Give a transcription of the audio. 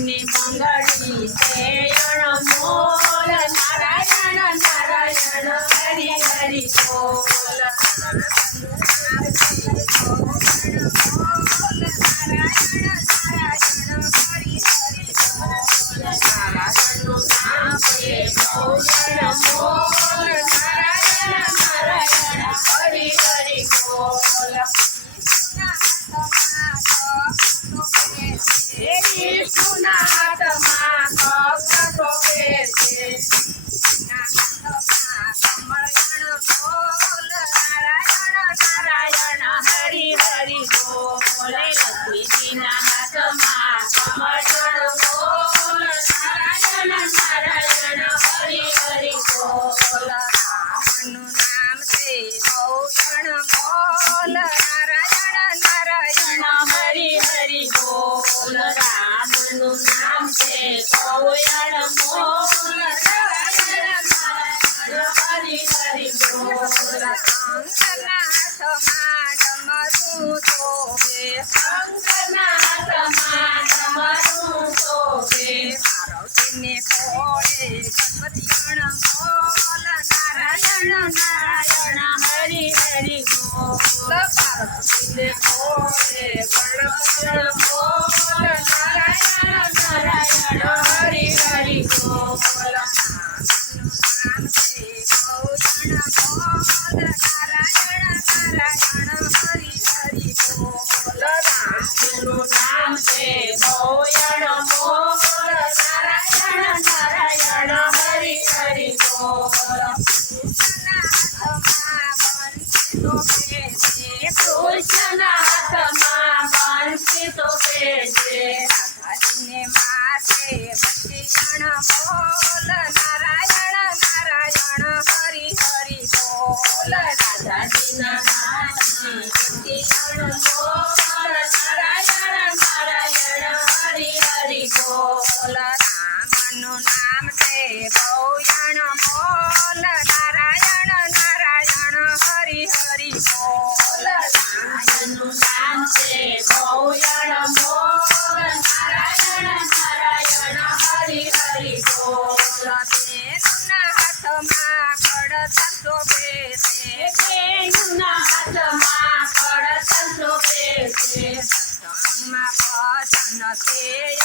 પાર્વતીની બંગડી છે અણમોલ નારાયણ નારાયણ હરિ હરિ બોલ નારાયણનું નામ છે બહુ અણમોલ નારાયણ નારાયણ હરિ હરિ બોલ વિષ્ણુના હાથમાં કમળ શોભે છે નારાયણ નારાયણ હરિ હરિ બોલ લક્ષ્મીજીના હાથમાં કમળ બોલ નારાયણ નારાયણ હરિ હરિ બોલ રામનું નામ છે બહુ અણમોલ નારાયણ નારાયણ હરિ હરિ બોલ રામનું નામ છે બહુ અણમોલ નારાયણ નારાયણ હરિ હરિ બોલ શંકરના હાથમાં ડમરું શોભે શંકરના હાથમાં ડમરું શોભે પાર્વતીને ખોળે ગણપતિ અણમોલ નારાયણ નારાયણ હરિ હરિ બોલ પાર્વતીને ખોળે ગણપતિ અણમોલ નારાયણ નારાયણ હરિ હરિ બોલ નામ છે બહુ અણમોલ નારાયણ નારાયણ હરિ હરિ બોલ રામનું નામ છે બહુ અણમોલ નારાયણ નારાયણ હરિ હરિ બોલ કૃષ્ણના હાથમાં બંસી શોભે છે રાધાજીને માથે મસ્તી અણમોલ નારાયણ નારાયણ હરિ હરિ બોલ રાધાજીના માથે મસ્તી અણમોલ નારાયણ નારાયણ હરિ હરિ બોલ રામનું નામ છે બહુ અણમોલ નારાયણ નારાયણ હરિ હરિ બોલ રામનું નામ છે બહુ અણમોલ નારાયણ નારાયણ હરિ હરિ બોલ બેનુના હાથમાં કળશ શોભે છે બેનુના હાથમાં કળશ શોભે છે સત્સંગમાં ભજન છે